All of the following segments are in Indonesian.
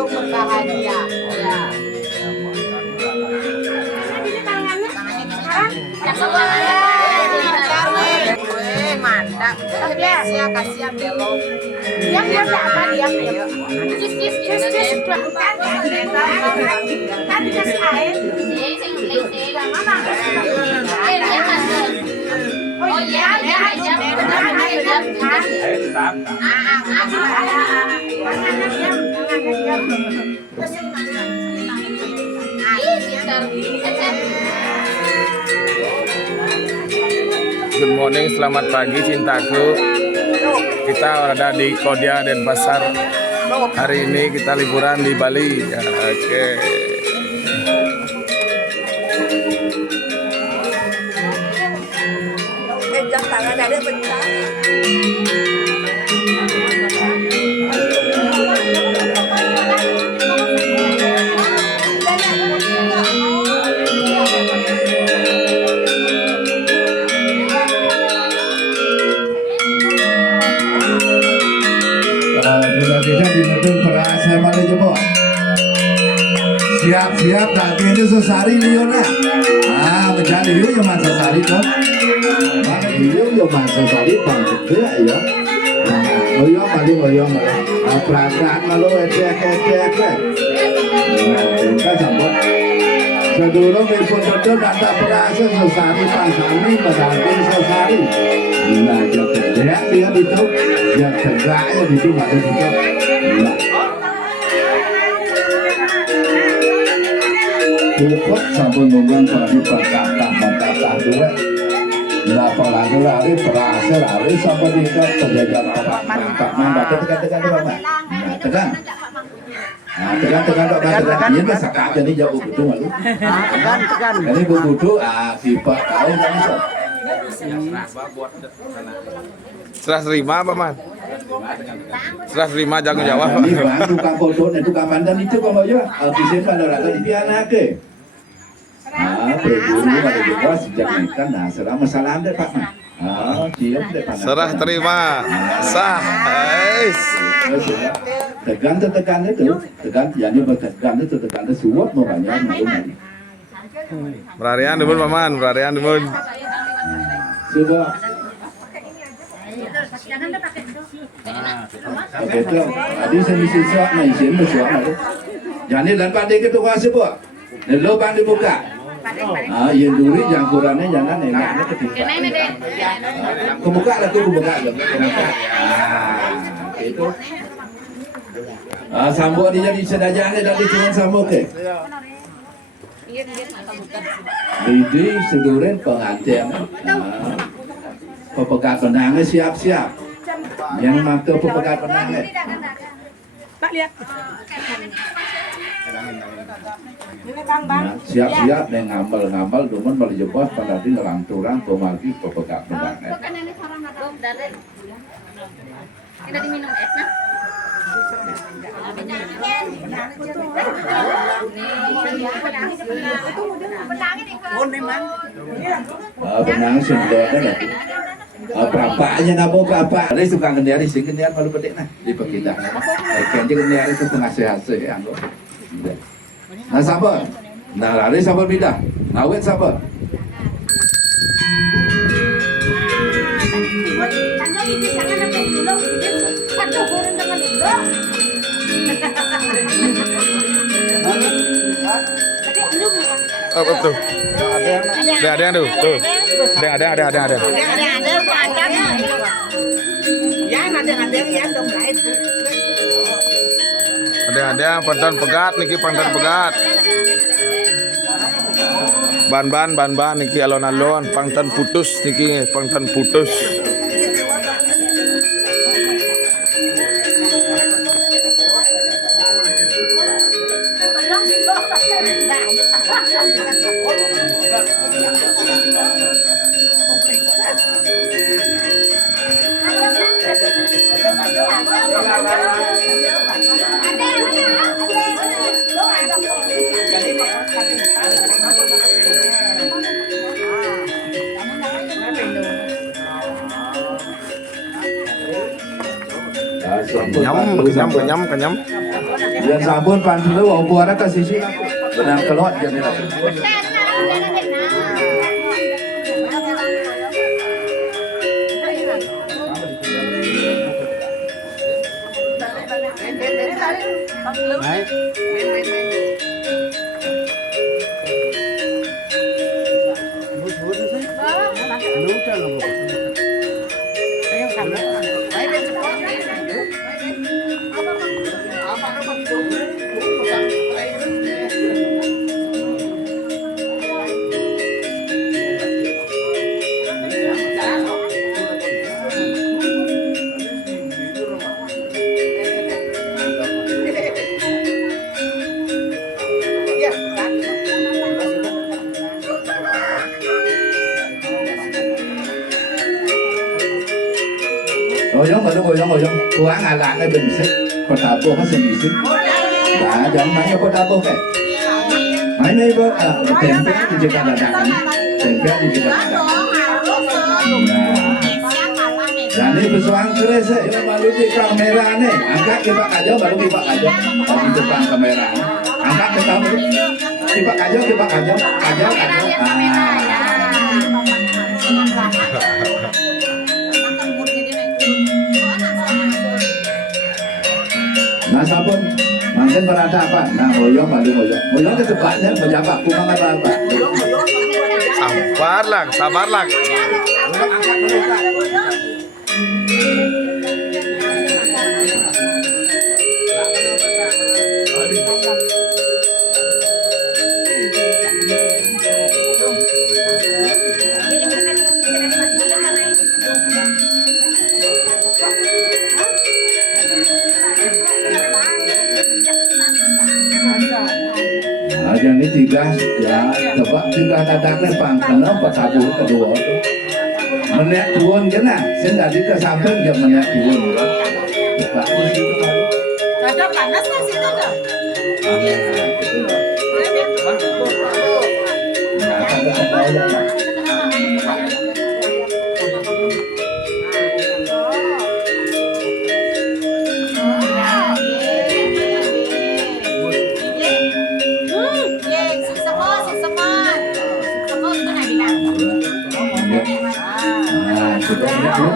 untuk berbahagia. Ya. Mantap. Spesial kasihan belum. Diam apa diam. Cis. Kan dikasih air. Oh iya, Good morning, selamat pagi cintaku. Kita berada di Kodia Denpasar. Hari ini kita liburan di Bali. Ya, oke. Jam tangan ada pecah. Bisa dinedeng berasa mana coba. Siap kaki ini sesari liurnya. Menjadi liur yang masa sari dong. Mana liur yang masa sari bang gede ya. Ngoyong maling. Perasaan malu ecek. Kita sambut. Sedulur pun betul data perasa sesari pasani menanti sesari. Nah, yang gede dia itu, yang tegaknya itu mana itu. Puput sampun ngomong bagi berkata dua. Nah, lari perasa lari sampai di penjajahan Pak Mamba tekan Bapak. Tekan. Nah, tekan ini kan sakit jadi jauh betul malu. Tekan. Ini butuh kita tahu kan iso. Serah terima apa man? Serah terima jangan jawab. Ini bahan tukang foto dan tukang pandan itu kalau ya alkisim pada rata di piana ke. Berburu ada juga sejak ikan. Nah, serah masalah anda Pak Man. Diam deh Pak. Serah terima. Sah. Tekan itu, jadi bertekan itu suap mau banyak mau. Berarian dulu paman, berarian dulu. Coba. Betul. Tadi saya mesti suap, nah isin bersuap ada. Jadi dan pandai ketua sebuah. Lalu pandai buka. Yang duri yang kurangnya jangan enaknya ketika. Kebuka lah tuh kebuka. Itu. Sambut dia jadi sedajannya dari cuma sambut ke. Lidi seduren pengantin. Pepegat penangnya siap. Yang makan pepegat penangnya. Pak lihat. Siap ngamal dumun balik jebos pada di ngelanturan pemagi pepegat penangnya. Kita diminum es nah. Benang sendok ada. Bapaknya nggak mau bapak. Ada suka kendiari sih kendiari malu pedek nah di pekidah. Kendiari kendiari itu pengasih ya anggap. Nah sabar. Nah lari sabar bidah. Awet sabar. Tuh. Ada tuh. Tuh. Ada. Ada pantan pegat niki pantan pegat. Ban niki alon-alon pantan putus niki pantan putus. Kenyam. Biar sabun pan dulu wong buara ke sisi. Benang kelot jadi lah. Ngồi giống cố gắng à lại cái bình xích có thảo cô có xin gì xích đã giống máy có thảo cô phải máy này có tiền phép thì chỉ cần là đặt tiền phép thì chỉ cần là dan ini pesuang keresa yang malu di kamera nih angkat kita aja baru kita aja di depan kamera angkat ke kamu kita aja Nah sabun, mungkin berada apa? Nah boyong itu tepatnya menjaga kumang apa? Sabar lang. Yang ini tiga ya coba tiga dadaknya pangkal pertabur kedua menek tuan kena saya tadi ke samping jam menek tuan Ada panas nggak sih tuh?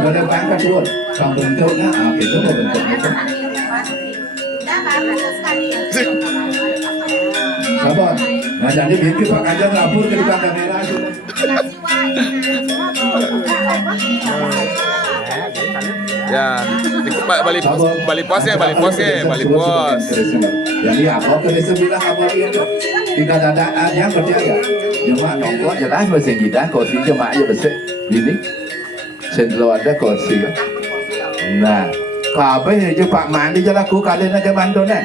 Ada pangkat tuan, kalau bentuknya, itu bentuknya. Sabar, nah jadi bikin pak aja ngapur ke depan kamera itu. Ya, balik pos. Jadi apa kerja bilang apa itu? Tiga dadaan yang percaya. Cuma nongkrong jelas mesin kita, kursi cuma aja besar. Ini. Sendlo ada kursi. Nah, kabeh je Pak Mandi je laku kalian ke bantu nah.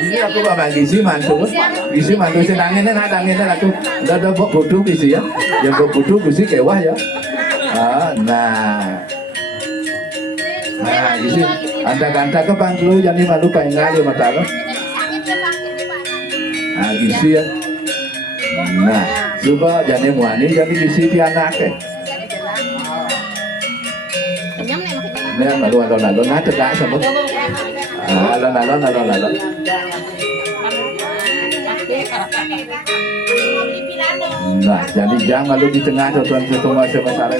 Ini aku bawa gizi mantu senangnya aku. Ada butuh gizi ya. Yang butuh gizi kewah ya. Nah, gizi. Anda ganta ke banglu jadi malu pengen aja mata lo. Nah, gizi ya. Nah, coba jadi muani jadi gizi pianak ke. Nên mà luôn là luôn nát tất cả xong rồi là nah jadi jangan lu di tengah tuan-tuan semua masalah